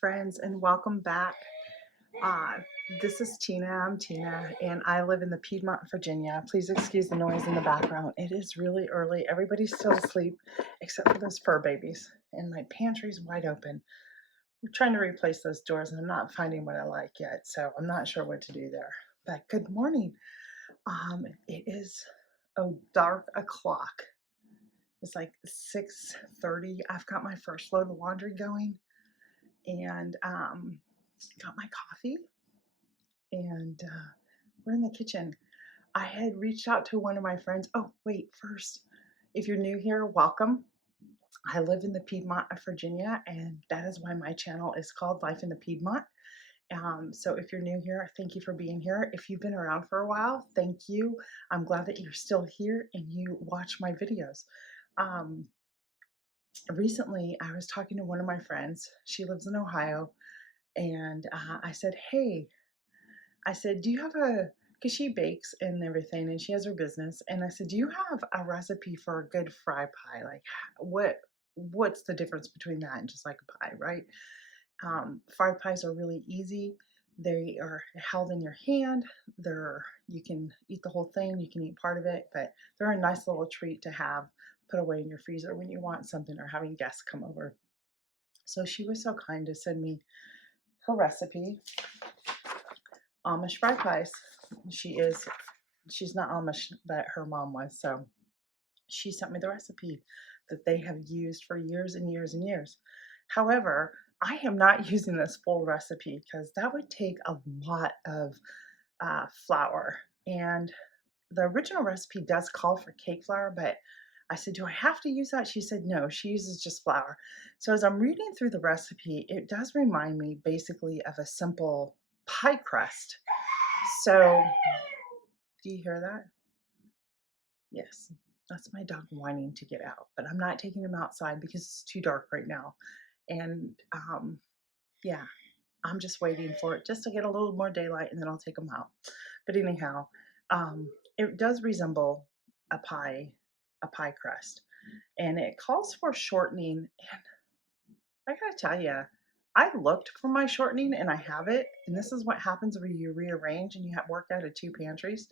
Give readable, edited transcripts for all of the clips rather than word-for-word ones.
friends, and welcome back. Uh, this is Tina. I'm Tina, and I live in the Piedmont, Virginia. Please excuse the noise in the background. It is really early. Everybody's still asleep except for those fur babies, and my pantry's wide open. We're trying to replace those doors, and I'm not finding what I like yet, so I'm not sure what to do there. But good morning. It is dark o'clock. It's like 6:30. I've got my first load of laundry going, and got my coffee, and we're in the kitchen. I had reached out to one of my friends. Oh, wait, first, if you're new here, welcome. I live in the Piedmont of Virginia, and that is why my channel is called Life in the Piedmont. So if you're new here, thank you for being here. If you've been around for a while, thank you. I'm glad that you're still here and you watch my videos. Recently, I was talking to one of my friends. She lives in Ohio, and I said, hey, I said, do you have because she bakes and everything and she has her business. And I said, do you have a recipe for a good fry pie? Like what's the difference between that and just like a pie, right? Fry pies are really easy. They are held in your hand. You can eat the whole thing. You can eat part of it, but they're a nice little treat to have put away in your freezer when you want something or having guests come over. So she was so kind to send me her recipe. Amish Fry Pies. She's not Amish, but her mom was. So she sent me the recipe that they have used for years and years and years. However, I am not using this full recipe because that would take a lot of flour. And the original recipe does call for cake flour, but I said, do I have to use that? She said, no, she uses just flour. So as I'm reading through the recipe, it does remind me basically of a simple pie crust. So, do you hear that? Yes, that's my dog whining to get out, but I'm not taking him outside because it's too dark right now. And yeah, I'm just waiting for it just to get a little more daylight and then I'll take him out. But anyhow, it does resemble a pie crust, and it calls for shortening. And I gotta tell you, I looked for my shortening and I have it. And this is what happens when you rearrange and you have worked out of two pantries.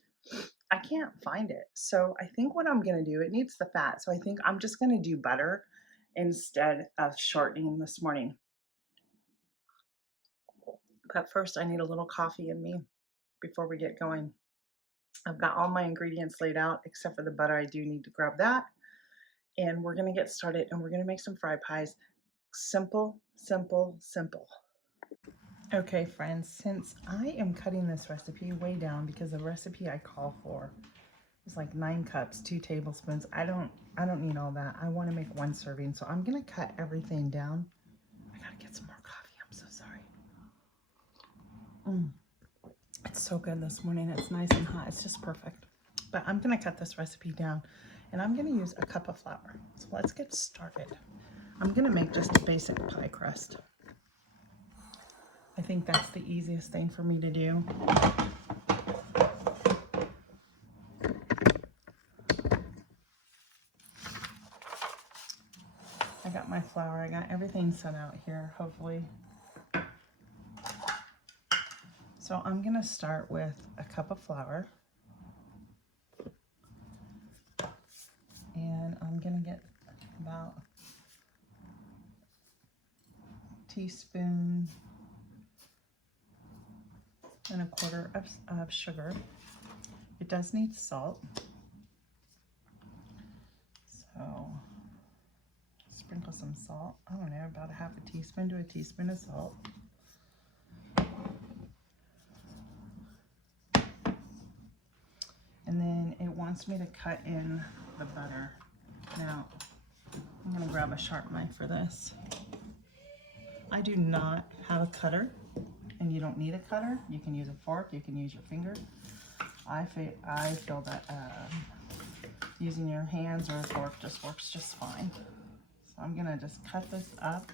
I can't find it. So I think what I'm going to do, it needs the fat. So I think I'm just going to do butter instead of shortening this morning. But first I need a little coffee in me before we get going. I've got all my ingredients laid out except for the butter. I do need to grab that. And we're going to get started and we're going to make some fry pies. Simple, simple, simple. Okay, friends, since I am cutting this recipe way down because the recipe I call for is like 9 cups, 2 tablespoons. I don't need all that. I want to make 1 serving, so I'm gonna cut everything down. I gotta get some more coffee. I'm so sorry. It's so good this morning. It's nice and hot. It's just perfect. But I'm gonna cut this recipe down, and I'm gonna use a cup of flour. So let's get started. I'm gonna make just a basic pie crust. I think that's the easiest thing for me to do. I got my flour. I got everything set out here, hopefully. So I'm going to start with a cup of flour. And I'm going to get about a teaspoon and a quarter of sugar. It does need salt. So sprinkle some salt. I don't know, about a half a teaspoon to a teaspoon of salt. And then it wants me to cut in the butter. Now, I'm gonna grab a sharp knife for this. I do not have a cutter, and you don't need a cutter. You can use a fork, you can use your finger. I feel that using your hands or a fork just works just fine. So I'm gonna just cut this up.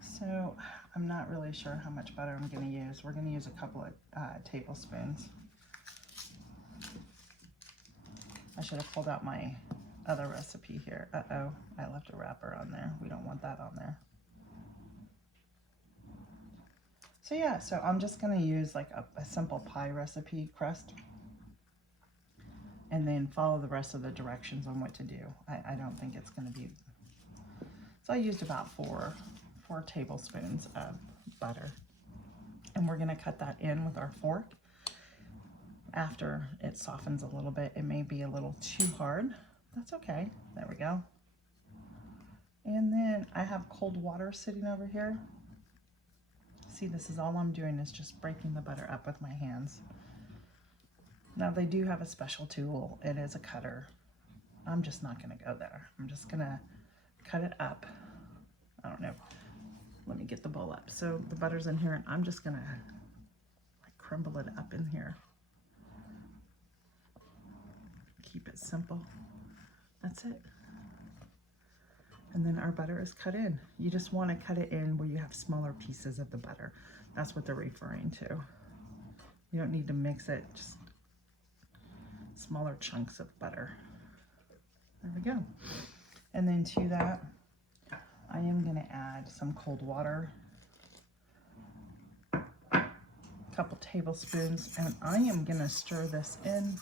So I'm not really sure how much butter I'm gonna use. We're gonna use a couple of tablespoons. I should have pulled out my other recipe here. Uh-oh, I left a wrapper on there. We don't want that on there. So yeah, so I'm just gonna use like a simple pie recipe crust and then follow the rest of the directions on what to do. I don't think it's gonna be, so I used about four tablespoons of butter. And we're gonna cut that in with our fork. After it softens a little bit, it may be a little too hard. That's okay, there we go. And then I have cold water sitting over here. See, this is all I'm doing is just breaking the butter up with my hands. Now they do have a special tool. It is a cutter. I'm just not gonna go there. I'm just gonna cut it up. I don't know. Let me get the bowl up. So the butter's in here and I'm just gonna like crumble it up in here. Keep it simple. That's it. And then our butter is cut in. You just want to cut it in where you have smaller pieces of the butter. That's what they're referring to. You don't need to mix it, just smaller chunks of butter. There we go. And then to that, I am going to add some cold water, a couple tablespoons, and I am going to stir this in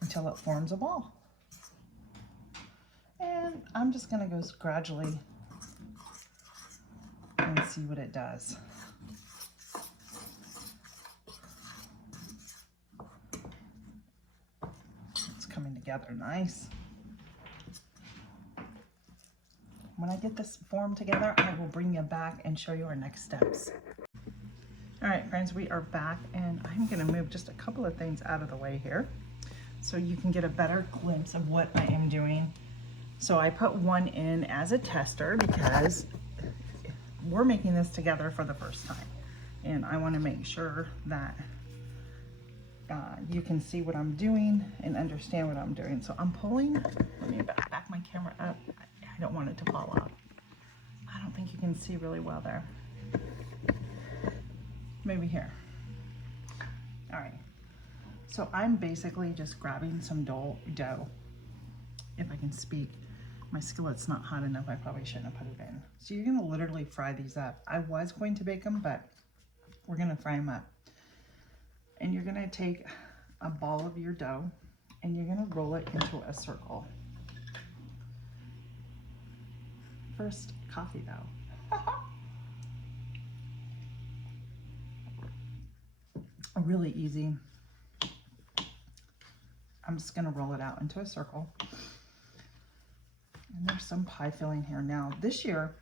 until it forms a ball. And I'm just gonna go gradually and see what it does. It's coming together nice. When I get this formed together, I will bring you back and show you our next steps. All right, friends, we are back and I'm gonna move just a couple of things out of the way here so you can get a better glimpse of what I am doing. So I put one in as a tester because we're making this together for the first time. And I want to make sure that you can see what I'm doing and understand what I'm doing. So I'm pulling, let me back my camera up. I don't want it to fall off. I don't think you can see really well there. Maybe here. All right. So I'm basically just grabbing some dough. If I can speak. My skillet's not hot enough. I probably shouldn't have put it in. So you're gonna literally fry these up. I was going to bake them, but we're gonna fry them up. And you're gonna take a ball of your dough and you're gonna roll it into a circle. First, coffee dough. Really easy. I'm just gonna roll it out into a circle. And there's some pie filling here. Now this year,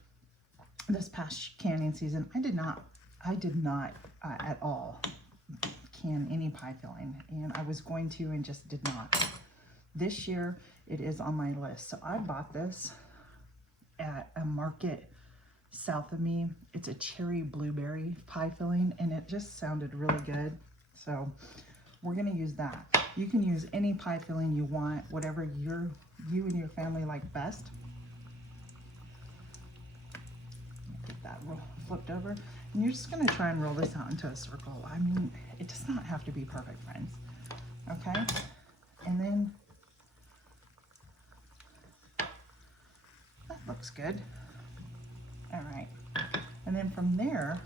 this past canning season, I did not at all can any pie filling, and I was going to and just did not. This year it is on my list. So I bought this at a market south of me. It's a cherry blueberry pie filling and it just sounded really good. So we're gonna use that. You can use any pie filling you want, whatever you and your family like best. Get that flipped over. And you're just gonna try and roll this out into a circle. I mean, it does not have to be perfect, friends. Okay? And then, that looks good. All right. And then from there,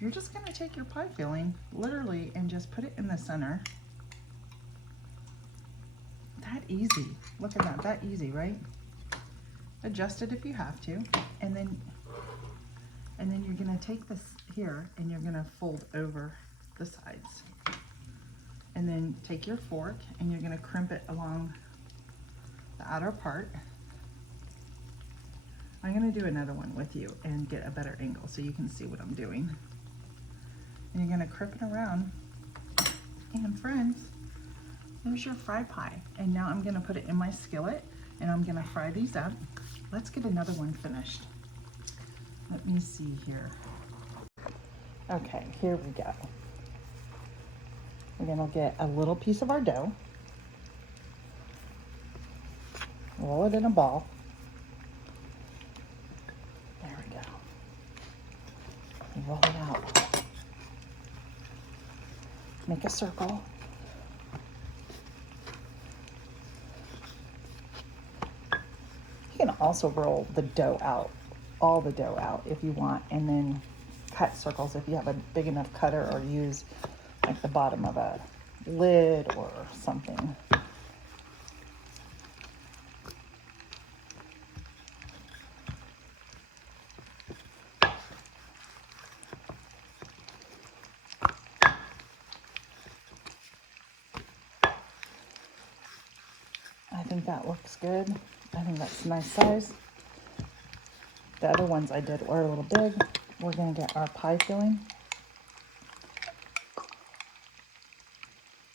you're just gonna take your pie filling, literally, and just put it in the center. That easy. Look at that easy, right? Adjust it if you have to. And then you're gonna take this here and you're gonna fold over the sides. And then take your fork and you're gonna crimp it along the outer part. I'm gonna do another one with you and get a better angle so you can see what I'm doing. And you're gonna crimp it around. And friends, there's your fry pie. And now I'm gonna put it in my skillet and I'm gonna fry these up. Let's get another one finished. Let me see here. Okay, here we go. We're gonna get a little piece of our dough, roll it in a ball. There we go. Roll it out. Make a circle. can also roll the dough out, all the dough out if you want, and then cut circles if you have a big enough cutter, or use like the bottom of a lid or something. I think that looks good. I think that's a nice size. The other ones I did were a little big. We're gonna get our pie filling.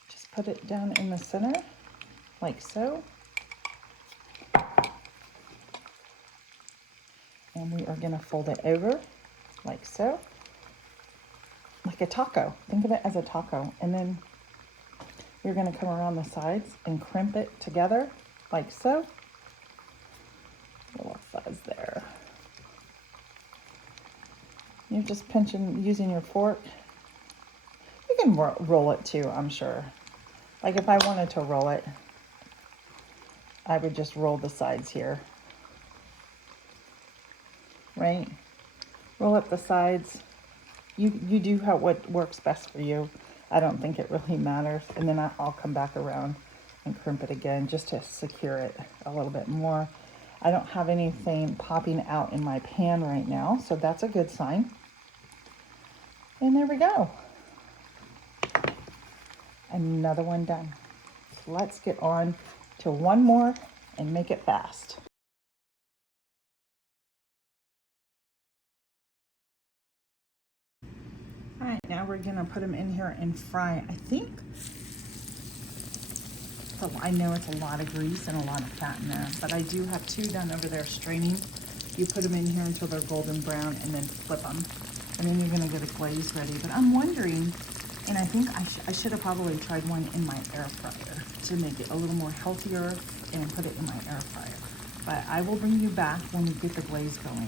Just put it down in the center, like so. And we are gonna fold it over, like so. Like a taco. Think of it as a taco. And then you're gonna come around the sides and crimp it together, like so. A little fuzz there. You're just pinching, using your fork. You can roll it too, I'm sure. Like if I wanted to roll it, I would just roll the sides here. Right? Roll up the sides. You do what works best for you. I don't think it really matters. And then I'll come back around and crimp it again just to secure it a little bit more. I don't have anything popping out in my pan right now, so that's a good sign. And there we go. Another one done. So let's get on to one more and make it fast. All right, now we're gonna put them in here and fry. I think, so I know it's a lot of grease and a lot of fat in there, but I do have 2 done over there straining. You put them in here until they're golden brown and then flip them. And then you're gonna get a glaze ready. But I'm wondering, and I think I should have probably tried one in my air fryer to make it a little more healthier and put it in my air fryer. But I will bring you back when we get the glaze going.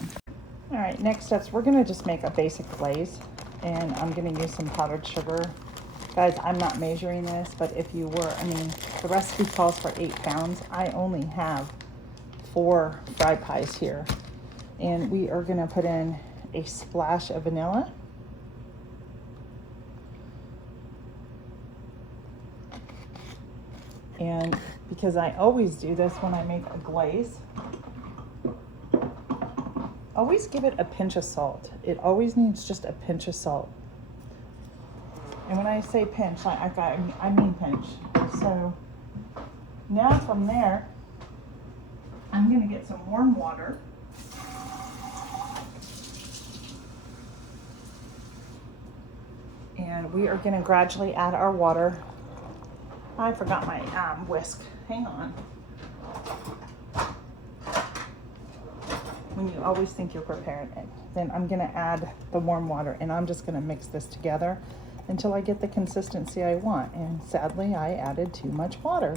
All right, next steps, we're gonna just make a basic glaze, and I'm gonna use some powdered sugar. Guys, I'm not measuring this, but if you were, I mean, the recipe calls for 8 pounds. I only have 4 fry pies here. And we are gonna put in a splash of vanilla. And because I always do this when I make a glaze, always give it a pinch of salt. It always needs just a pinch of salt. And when I say pinch, I mean pinch. So now from there, I'm gonna get some warm water. And we are gonna gradually add our water. I forgot my whisk, hang on. When you always think you're preparing it, then I'm gonna add the warm water, and I'm just gonna mix this together until I get the consistency I want. And sadly, I added too much water.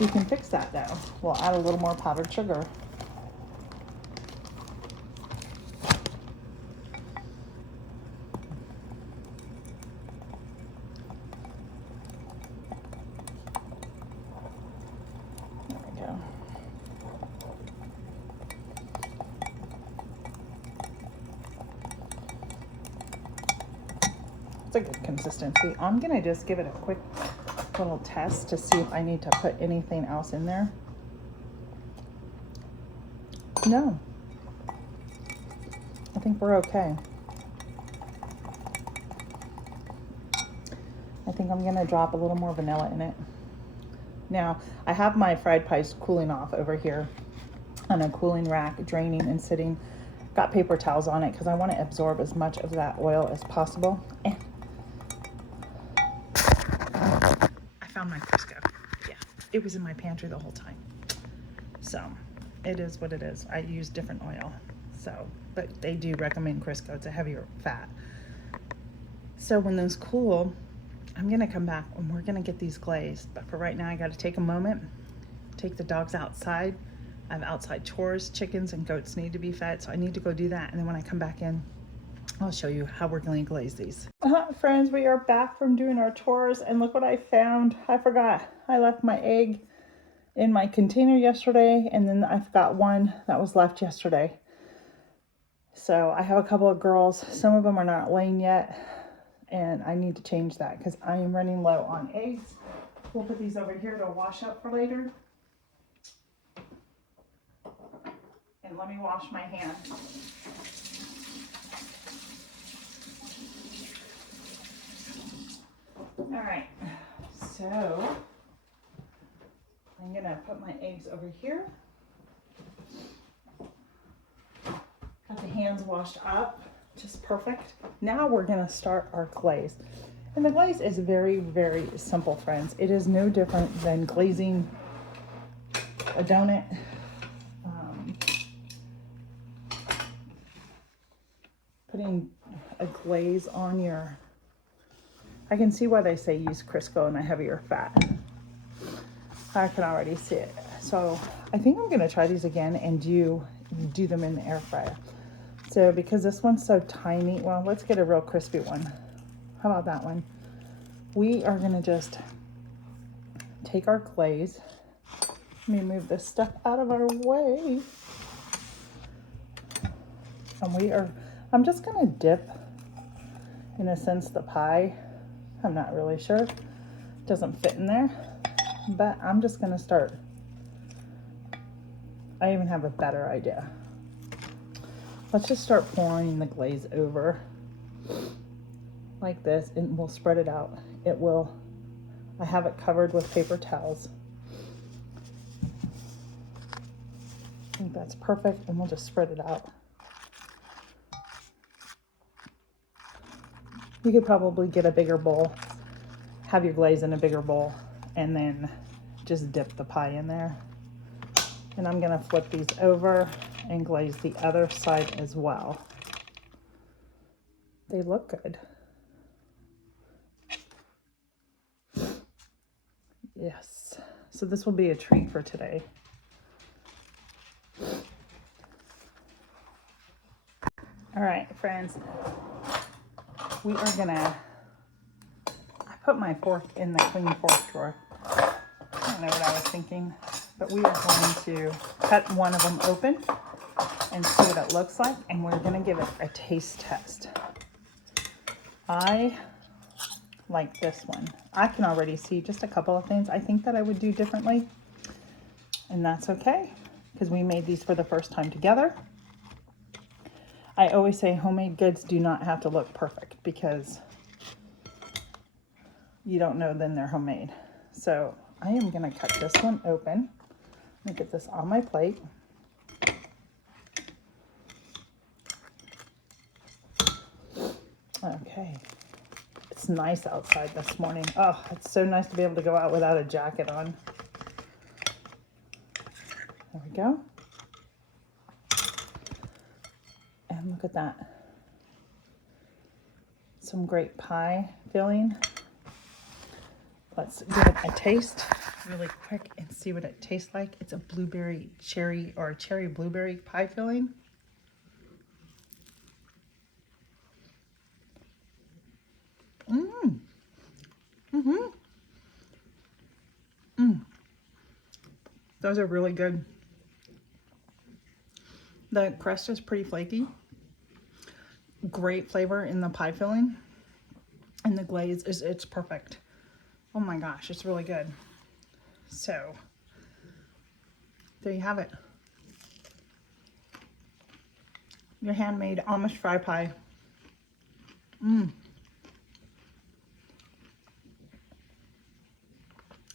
You can fix that though. We'll add a little more powdered sugar. There we go. It's a good consistency. I'm gonna just give it a quick little test to see if I need to put anything else in there. No, I think we're okay. I think I'm gonna drop a little more vanilla in it. Now, I have my fried pies cooling off over here on a cooling rack, draining and sitting. Got paper towels on it because I want to absorb as much of that oil as possible. And I found my Crisco. Yeah, it was in my pantry the whole time. So it is what it is. I use different oil. So, but they do recommend Crisco. It's a heavier fat. So when those cool, I'm gonna come back and we're gonna get these glazed. But for right now, I gotta take a moment, take the dogs outside. I have outside chores. Chickens and goats need to be fed, so I need to go do that. And then when I come back in, I'll show you how we're going to glaze these. Friends, we are back from doing our chores, and look what I found. I forgot. I left my egg in my container yesterday, and then I've got one that was left yesterday. So I have a couple of girls. Some of them are not laying yet, and I need to change that because I am running low on eggs. We'll put these over here to wash up for later. And let me wash my hands. All right, so I'm gonna put my eggs over here. Got the hands washed up, just perfect. Now we're gonna start our glaze. And the glaze is very, very simple, friends. It is no different than glazing a donut. Putting a glaze on your, I can see why they say use Crisco and a heavier fat. I can already see it. So I think I'm gonna try these again and do them in the air fryer. So because this one's so tiny, well, let's get a real crispy one. How about that one? We are gonna just take our glaze. Let me move this stuff out of our way. And I'm just gonna dip, in a sense, the pie. I'm not really sure. It doesn't fit in there, but I'm just gonna start. I even have a better idea. Let's just start pouring the glaze over like this, and we'll spread it out. I have it covered with paper towels. I think that's perfect, and we'll just spread it out. You could probably get a bigger bowl, have your glaze in a bigger bowl, and then just dip the pie in there. And I'm gonna flip these over and glaze the other side as well. They look good. Yes, so this will be a treat for today. All right, friends, we are gonna, I put my fork in the clean fork drawer. I don't know what I was thinking, but we are going to cut one of them open and see what it looks like, and we're gonna give it a taste test. I like this one. I can already see just a couple of things I think that I would do differently, and that's okay, because we made these for the first time together. I always say homemade goods do not have to look perfect, because you don't know then they're homemade. So I am gonna cut this one open. Let me get this on my plate. Okay, it's nice outside this morning. Oh, it's so nice to be able to go out without a jacket on. There we go. And look at that. Some great pie filling. Let's give it a taste really quick and see what it tastes like. It's a blueberry cherry or cherry blueberry pie filling. Those are really good. The crust is pretty flaky. Great flavor in the pie filling. And the glaze it's perfect. Oh my gosh, it's really good. So, there you have it. Your handmade Amish Fry Pie.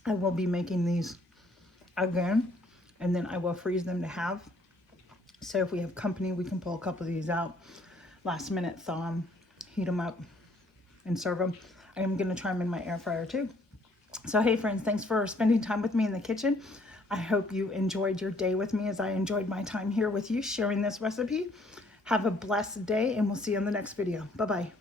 I will be making these again, and then I will freeze them to have. So if we have company, we can pull a couple of these out. Last minute, thaw them, heat them up, and serve them. I am gonna try them in my air fryer too. So hey friends, thanks for spending time with me in the kitchen. I hope you enjoyed your day with me as I enjoyed my time here with you sharing this recipe. Have a blessed day, and we'll see you in the next video. Bye-bye.